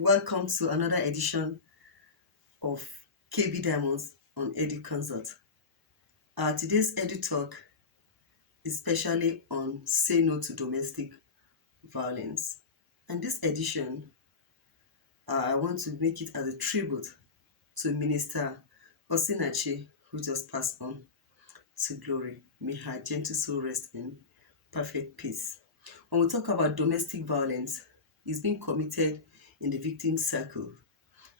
Welcome to another edition of KB Diamonds on Edu Consult. Today's Edu Talk is especially on Say No to Domestic Violence. And this edition, I want to make it as a tribute to Minister Osinachi, who just passed on to glory. May her gentle soul rest in perfect peace. When we talk about domestic violence, it's being committed in the victim circle.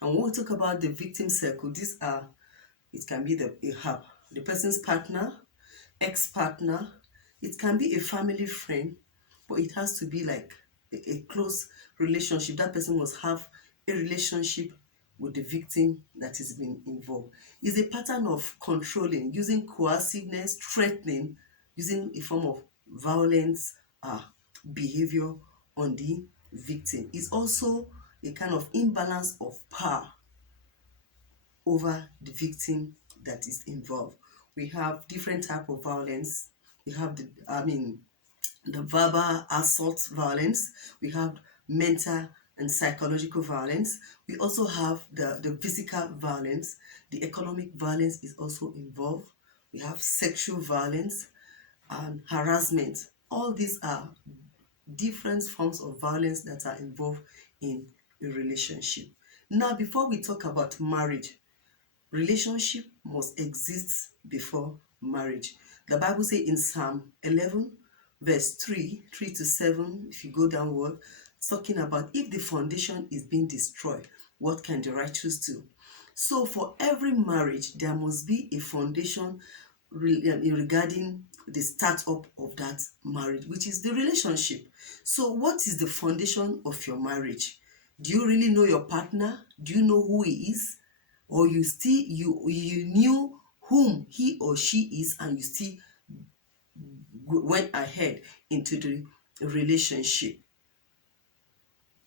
And when we talk about the victim circle, it can be the person's partner, ex-partner, it can be a family friend, but it has to be like a close relationship. That person must have a relationship with the victim that is being involved. It's a pattern of controlling, using coerciveness, threatening, using a form of violence behavior on the victim. It's also a kind of imbalance of power over the victim that is involved. We have different type of violence. We have the verbal assault violence. We have mental and psychological violence. We also have the physical violence. The economic violence is also involved. We have sexual violence and harassment. All these are different forms of violence that are involved in a relationship. Now, before we talk about marriage, relationship must exist before marriage. The Bible says in Psalm 11, verse 3 to 7, if you go downward, it's talking about if the foundation is being destroyed, what can the righteous do? So for every marriage, there must be a foundation regarding the startup of that marriage, which is the relationship. So what is the foundation of your marriage? Do you really know your partner? Do you know who he is? Or you knew whom he or she is, and you still went ahead into the relationship?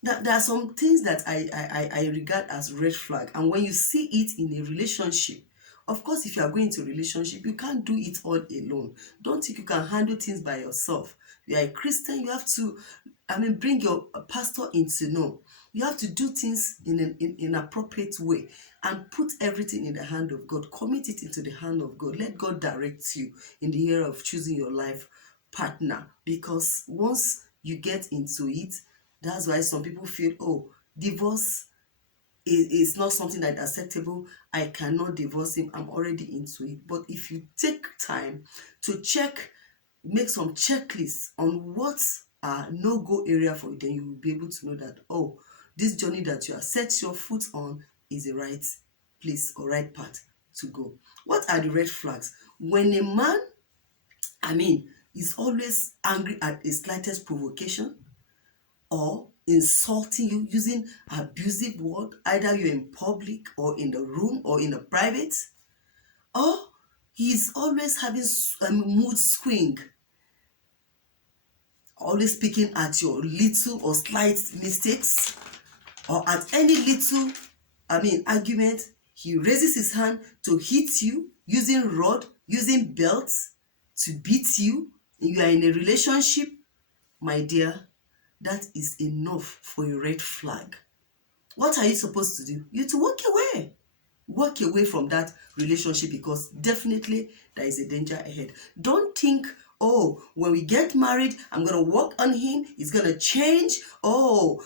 There are some things that I regard as red flag, and when you see it in a relationship, of course, if you are going into a relationship, you can't do it all alone. Don't think you can handle things by yourself. You are a Christian, you have to, bring your pastor into know. You have to do things in an appropriate way and put everything in the hand of God. Commit it into the hand of God. Let God direct you in the area of choosing your life partner. Because once you get into it, that's why some people feel, oh, divorce is not something that is acceptable. I cannot divorce him. I'm already into it. But if you take time to make some checklists on what are no-go area for you, then you will be able to know that, oh, this journey that you have set your foot on is the right place or right path to go. What are the red flags? When a man, is always angry at a slightest provocation, or insulting you using abusive word, either you're in public or in the room or in the private, or he's always having a mood swing, always speaking at your little or slight mistakes, or at any little argument, he raises his hand to hit you using rod, using belts to beat you. You are in a relationship, my dear, that is enough for a red flag. What are you supposed to do? You to walk away. Walk away from that relationship, because definitely there is a danger ahead. Don't think, oh, when we get married, I'm going to work on him, he's going to change. Oh,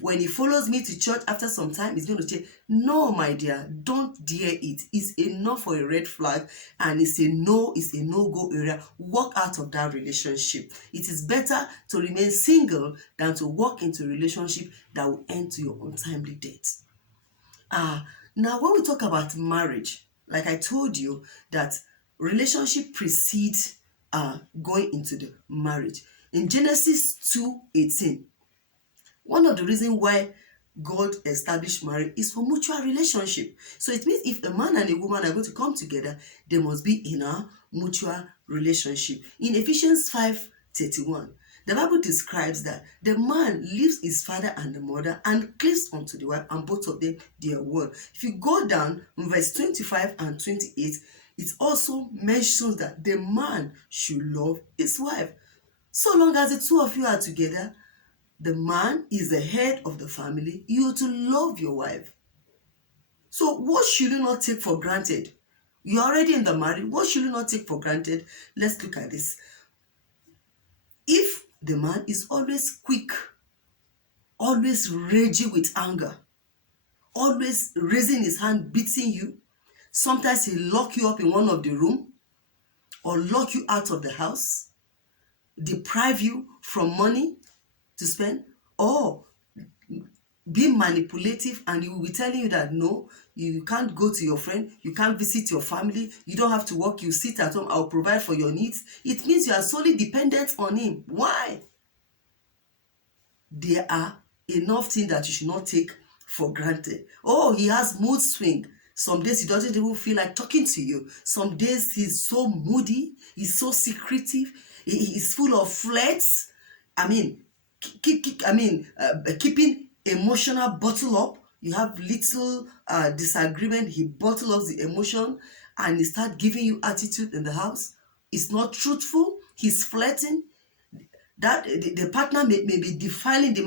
when he follows me to church after some time, he's going to change. No, my dear, don't dare it. It's enough for a red flag, and it's a no-go area. Walk out of that relationship. It is better to remain single than to walk into a relationship that will end to your untimely death. Now, when we talk about marriage, like I told you, that relationship precedes going into the marriage. In Genesis 2:18, one of the reasons why God established marriage is for mutual relationship. So it means if a man and a woman are going to come together, they must be in a mutual relationship. In Ephesians 5:31, the Bible describes that the man leaves his father and the mother and cleaves unto the wife, and both of them they are one. If you go down in verse 25 and 28, it also mentions that the man should love his wife. So long as the two of you are together, the man is the head of the family, you are to love your wife. So what should you not take for granted? You're already in the marriage. What should you not take for granted? Let's look at this. If the man is always quick, always raging with anger, always raising his hand, beating you, sometimes he lock you up in one of the room or lock you out of the house, deprive you from money to spend, or be manipulative, and he will be telling you that no, you can't go to your friend, you can't visit your family, you don't have to work, you sit at home, I'll provide for your needs. It means you are solely dependent on him. Why? There are enough things that you should not take for granted. Oh, he has mood swing. Some days he doesn't even feel like talking to you. Some days he's so moody, he's so secretive, he's full of flirts. I mean, keeping emotional bottle up. You have little disagreement, he bottle up the emotion and he start giving you attitude in the house. It's not truthful, he's flirting. That the partner may be defiling the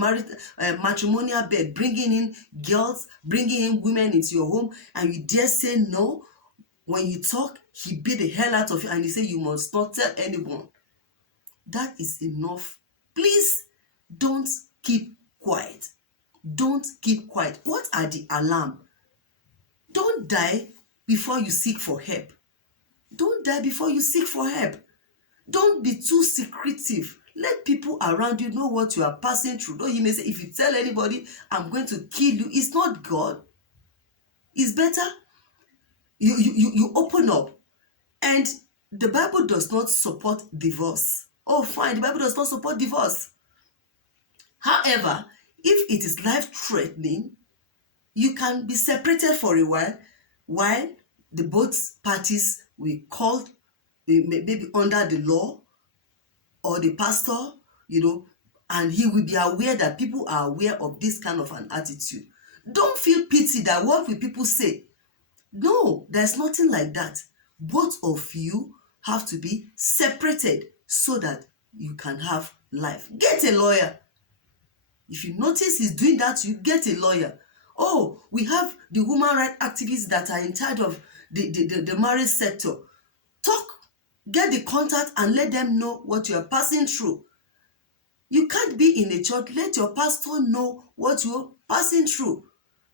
matrimonial bed, bringing in girls, bringing in women into your home, and you dare say no. When you talk, he beat the hell out of you and he say you must not tell anyone. That is enough. Please don't keep quiet. Don't keep quiet. What are the alarm? Don't die before you seek for help. Don't die before you seek for help. Don't be too secretive. Let people around you know what you are passing through. Though you may say, if you tell anybody, I'm going to kill you. It's not God. It's better you open up. And the Bible does not support divorce. Oh, fine. The Bible does not support divorce. However, if it is life-threatening, you can be separated for a while the both parties will call, maybe under the law, or the pastor, and he will be aware that people are aware of this kind of an attitude. Don't feel pity that what will people say. No, there's nothing like that. Both of you have to be separated so that you can have life. Get a lawyer. If you notice he's doing that, you get a lawyer. Oh, we have the human rights activists that are in charge of the marriage sector. Talk, get the contact and let them know what you are passing through. You can't be in a church. Let your pastor know what you're passing through.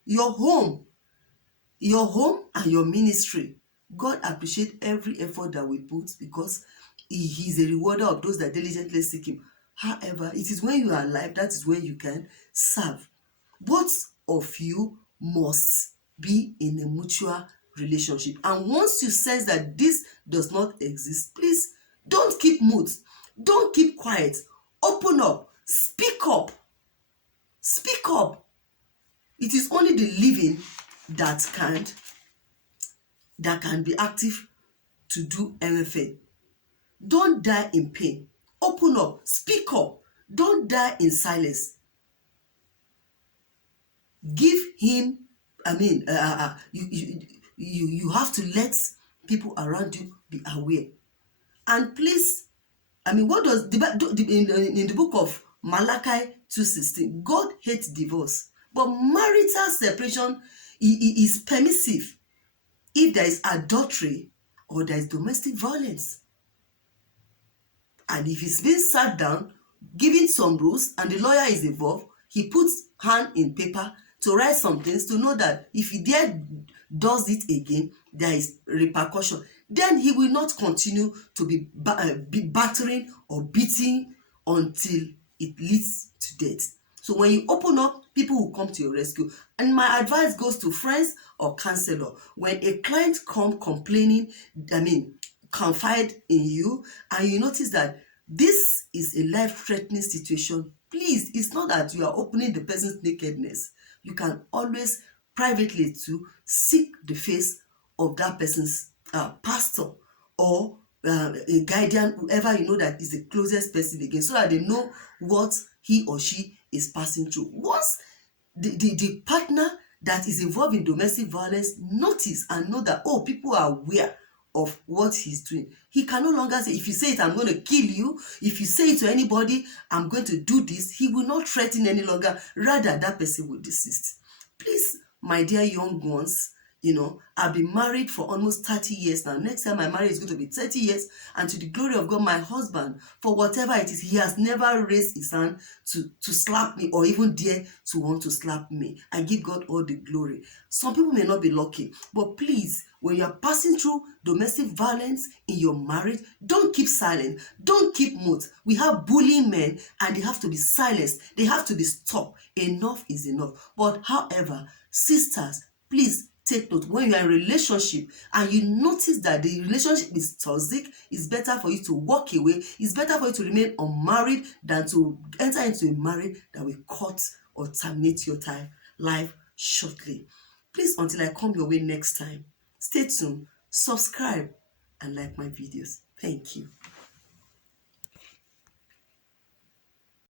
Your home and your ministry. God appreciates every effort that we put because He's a rewarder of those that diligently seek Him. However, it is when you are alive, that is when you can serve. Both of you must be in a mutual relationship. And once you sense that this does not exist, please don't keep mute. Don't keep quiet. Open up. Speak up. Speak up. It is only the living that can be active to do anything. Don't die in pain. Open up. Speak up. Don't die in silence. Give him, you have to let people around you be aware. And please, what does in the book of Malachi 2:16, God hates divorce, but marital separation is permissive if there is adultery or there is domestic violence. And if it's been sat down, given some rules, and the lawyer is involved, he puts hand in paper to write some things to know that if he does it again, there is repercussion. Then he will not continue to be battering or beating until it leads to death. So when you open up, people will come to your rescue. And my advice goes to friends or counselor. When a client comes complaining, confide in you, and you notice that this is a life-threatening situation, please, it's not that you are opening the person's nakedness. You can always privately to seek the face of that person's pastor or a guardian, whoever you know that is the closest person again, so that they know what he or she is passing through. Once the partner that is involved in domestic violence notice and know that, oh, people are aware of what he's doing. He can no longer say, if you say it, I'm going to kill you. If you say it to anybody, I'm going to do this. He will not threaten any longer. Rather, that person will desist. Please, my dear young ones, I've been married for almost 30 years now. Next time my marriage is going to be 30 years. And to the glory of God, my husband, for whatever it is, he has never raised his hand to slap me or even dare to want to slap me. I give God all the glory. Some people may not be lucky, but please, when you're passing through domestic violence in your marriage, don't keep silent. Don't keep mute. We have bullying men and they have to be silenced. They have to be stopped. Enough is enough. But however, sisters, please take note. When you are in a relationship and you notice that the relationship is toxic, it's better for you to walk away. It's better for you to remain unmarried than to enter into a marriage that will cut or terminate your life shortly. Please, until I come your way next time, stay tuned, subscribe, and like my videos. Thank you.